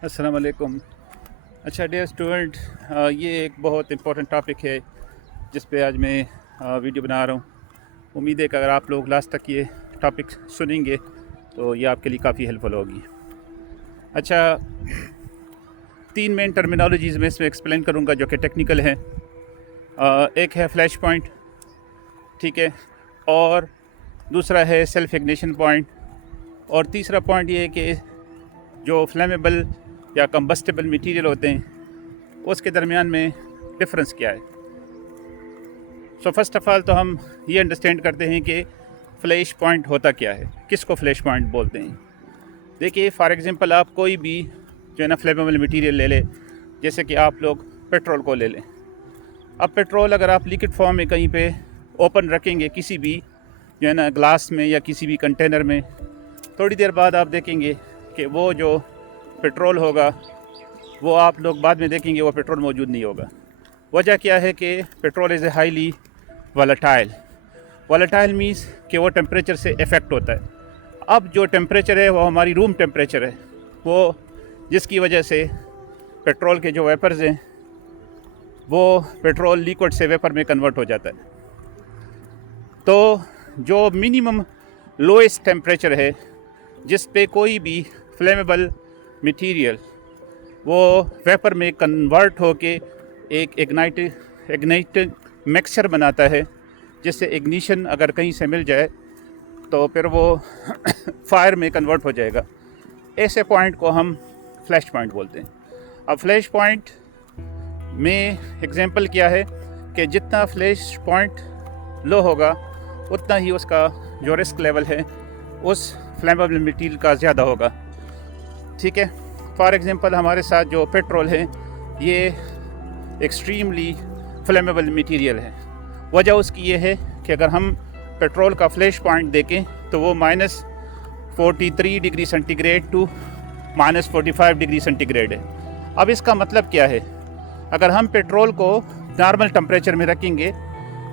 अस्सलाम वालेकुम। अच्छा डियर स्टूडेंट, ये एक बहुत इम्पोर्टेंट टॉपिक है जिस पे आज मैं वीडियो बना रहा हूँ। उम्मीद है कि अगर आप लोग लास्ट तक ये टॉपिक सुनेंगे तो ये आपके लिए काफ़ी हेल्पफुल होगी। अच्छा, तीन मेन टर्मिनोलॉजीज़ में इसमें एक्सप्लेन करूँगा जो कि टेक्निकल हैं। एक है फ्लैश पॉइंट, ठीक है, और दूसरा है सेल्फ इग्निशन पॉइंट, और तीसरा पॉइंट ये है कि जो फ्लेमेबल या कंबस्टेबल मटेरियल होते हैं उसके दरमियान में डिफरेंस क्या है। सो फर्स्ट ऑफ़ ऑल तो हम ये अंडरस्टैंड करते हैं कि फ्लैश पॉइंट होता क्या है, किसको फ्लैश पॉइंट बोलते हैं। देखिए, फॉर एग्ज़ाम्पल आप कोई भी जो है ना फ्लेमेबल मटेरियल ले लें, जैसे कि आप लोग पेट्रोल को ले लें। अब पेट्रोल अगर आप लिक्विड फॉर्म में कहीं पे ओपन रखेंगे किसी भी जो है ना ग्लास में या किसी भी कंटेनर में, थोड़ी देर बाद आप देखेंगे कि वो जो पेट्रोल होगा वो आप लोग बाद में देखेंगे वो पेट्रोल मौजूद नहीं होगा। वजह क्या है कि petrol is a highly volatile means कि वो टेम्परेचर से इफ़ेक्ट होता है। अब जो टेम्परेचर है वो हमारी रूम टेम्परेचर है, वो जिसकी वजह से पेट्रोल के जो वेपर्स हैं वो पेट्रोल लिक्विड से वेपर में कन्वर्ट हो जाता है। तो जो मिनिमम लोएस्ट टेम्परेचर है जिस पे कोई भी फ्लेमेबल मटेरियल वो वेपर में कन्वर्ट होके एक इग्नाइट मिक्सचर बनाता है, जिससे इग्निशन अगर कहीं से मिल जाए तो फिर वो फायर में कन्वर्ट हो जाएगा। ऐसे पॉइंट को हम फ्लैश पॉइंट बोलते हैं। अब फ्लैश पॉइंट में एग्जांपल क्या है कि जितना फ्लैश पॉइंट लो होगा उतना ही उसका जो रिस्क लेवल है उस फ्लेमेबल मटेरियल का ज़्यादा होगा, ठीक है। फॉर एग्ज़ाम्पल हमारे साथ जो पेट्रोल है ये एक्सट्रीमली फ्लेमेबल मटेरियल है। वजह उसकी ये है कि अगर हम पेट्रोल का फ्लैश पॉइंट देखें तो वो -43 degree centigrade to -45 degree centigrade है। अब इसका मतलब क्या है, अगर हम पेट्रोल को नॉर्मल टेम्परेचर में रखेंगे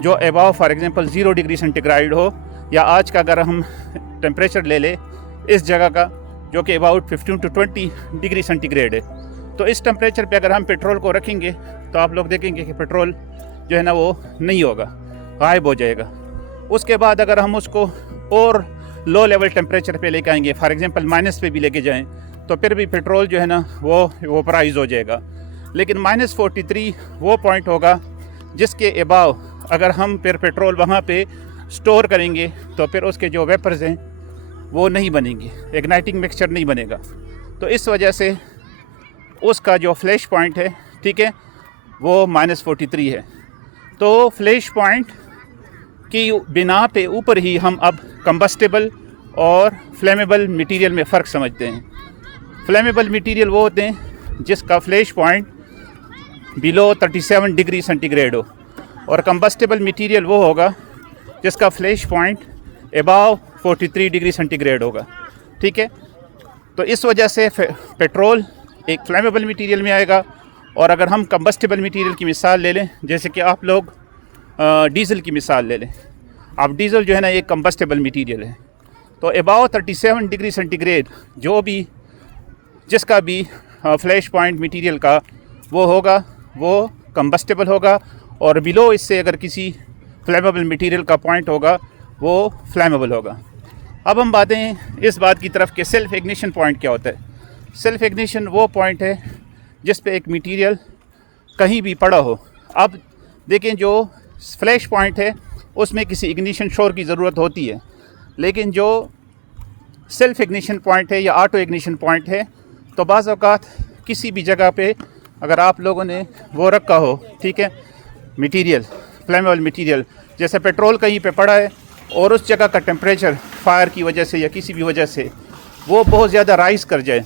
जो above for example 0 degree centigrade हो, या आज का अगर हम टेम्परेचर ले लें इस जगह का जो कि अबाउट 15 टू 20 डिग्री सेंटीग्रेड है, तो इस टेम्परेचर पे अगर हम पेट्रोल को रखेंगे तो आप लोग देखेंगे कि पेट्रोल जो है ना वो नहीं होगा, गायब हो जाएगा। उसके बाद अगर हम उसको और लो लेवल टेम्परेचर पे लेके आएंगे, फॉर एग्जांपल माइनस पे भी लेके जाएं, तो फिर भी पेट्रोल जो है ना वो वेपराइज हो जाएगा। लेकिन -43 वो पॉइंट होगा जिसके अबाव अगर हम फिर पेट्रोल वहाँ पे स्टोर करेंगे तो फिर उसके जो वेपर्स हैं वो नहीं बनेंगे, इग्नाइटिंग मिक्सचर नहीं बनेगा। तो इस वजह से उसका जो फ्लैश पॉइंट है, ठीक है, वो -43 है। तो फ्लैश पॉइंट की बिना पे ऊपर ही हम अब कंबस्टेबल और फ्लेमेबल मटेरियल में फ़र्क समझते हैं। फ्लेमेबल मटेरियल वो होते हैं जिसका flash point below 37 degree centigrade हो, और कंबस्टेबल मटेरियल वो होगा जिसका flash point above 43 degree centigrade होगा, ठीक है। तो इस वजह से पेट्रोल एक फ्लेमेबल मटेरियल में आएगा। और अगर हम कंबस्टेबल मटेरियल की मिसाल ले लें, जैसे कि आप लोग डीज़ल की मिसाल ले लें। अब डीज़ल जो है ना एक कंबस्टेबल मटेरियल है, तो अबाव 37 डिग्री सेंटीग्रेड जो भी जिसका भी फ्लैश पॉइंट मटेरियल का वो होगा वो कंबस्टेबल होगा, और बिलो इससे अगर किसी फ्लेमेबल मटेरियल का पॉइंट होगा वो फ्लेमेबल होगा। अब हम बातें इस बात की तरफ कि सेल्फ इग्निशन पॉइंट क्या होता है। सेल्फ इग्निशन वो पॉइंट है जिस पे एक मटेरियल कहीं भी पड़ा हो। अब देखें, जो फ्लैश पॉइंट है उसमें किसी इग्निशन शोर की ज़रूरत होती है, लेकिन जो सेल्फ इग्निशन पॉइंट है या ऑटो इग्निशन पॉइंट है तो बाज़ औक़ात किसी भी जगह पे अगर आप लोगों ने वो रखा हो, ठीक है, मटेरियल फ्लेमेबल मटेरियल, जैसे पेट्रोल कहीं पे पड़ा है और उस जगह का टेम्परेचर फायर की वजह से या किसी भी वजह से वो बहुत ज़्यादा राइज़ कर जाए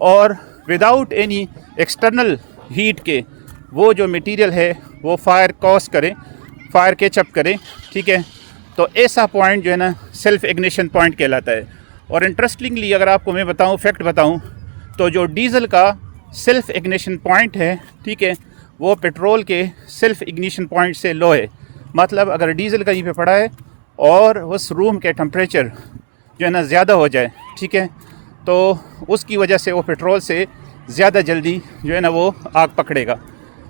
और विदाउट एनी एक्सटर्नल हीट के वो जो मटेरियल है वो फायर कॉज करे, फायर कैचअप करे, ठीक है, तो ऐसा पॉइंट जो है ना सेल्फ इग्निशन पॉइंट कहलाता है। और इंटरेस्टिंगली अगर आपको मैं बताऊं, फैक्ट बताऊं, तो जो डीज़ल का सेल्फ इग्निशन पॉइंट है, ठीक है, वो पेट्रोल के सेल्फ इग्निशन पॉइंट से लो है। मतलब अगर डीज़ल कहीं पे पड़ा है और उस रूम के टेम्परेचर जो है ना ज़्यादा हो जाए, ठीक है, तो उसकी वजह से वो पेट्रोल से ज़्यादा जल्दी जो है ना वो आग पकड़ेगा।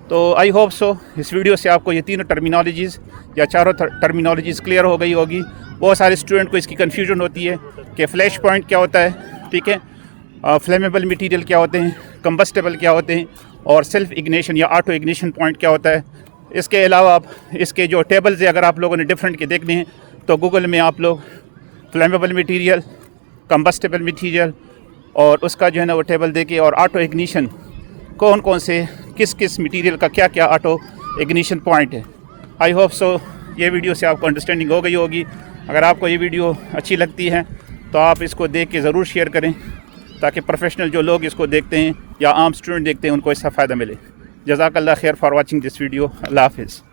तो आई होप सो इस वीडियो से आपको ये तीनों टर्मिनोलॉजीज़ या चारों टर्मिनोलॉजीज़ क्लियर हो गई होगी। बहुत सारे स्टूडेंट को इसकी कन्फ्यूजन होती है कि फ्लैश पॉइंट क्या होता है, ठीक है, फ्लेमेबल मटीरियल क्या होते हैं, कंबस्टेबल क्या होते हैं, और सेल्फ इग्निशन या ऑटो इग्निशन पॉइंट क्या होता है। इसके अलावा आप इसके जो टेबल्स है अगर आप लोगों ने डिफरेंट के देखने हैं तो गूगल में आप लोग फ्लेमेबल मटीरियल, कंबस्टेबल मटीरियल और उसका जो है ना वो टेबल देके, और ऑटो इग्निशन कौन कौन से किस किस मटीरियल का क्या क्या ऑटो इग्निशन पॉइंट है। आई होप सो ये वीडियो से आपको अंडरस्टैंडिंग हो गई होगी। अगर आपको ये वीडियो अच्छी लगती है तो आप इसको देख के ज़रूर शेयर करें ताकि प्रोफेशनल जो लोग इसको देखते हैं या आम स्टूडेंट देखते हैं उनको इसका फ़ायदा मिले। जज़ाकल्लाह खैर फॉर वाचिंग दिस वीडियो। अल्लाह हाफ़िज़।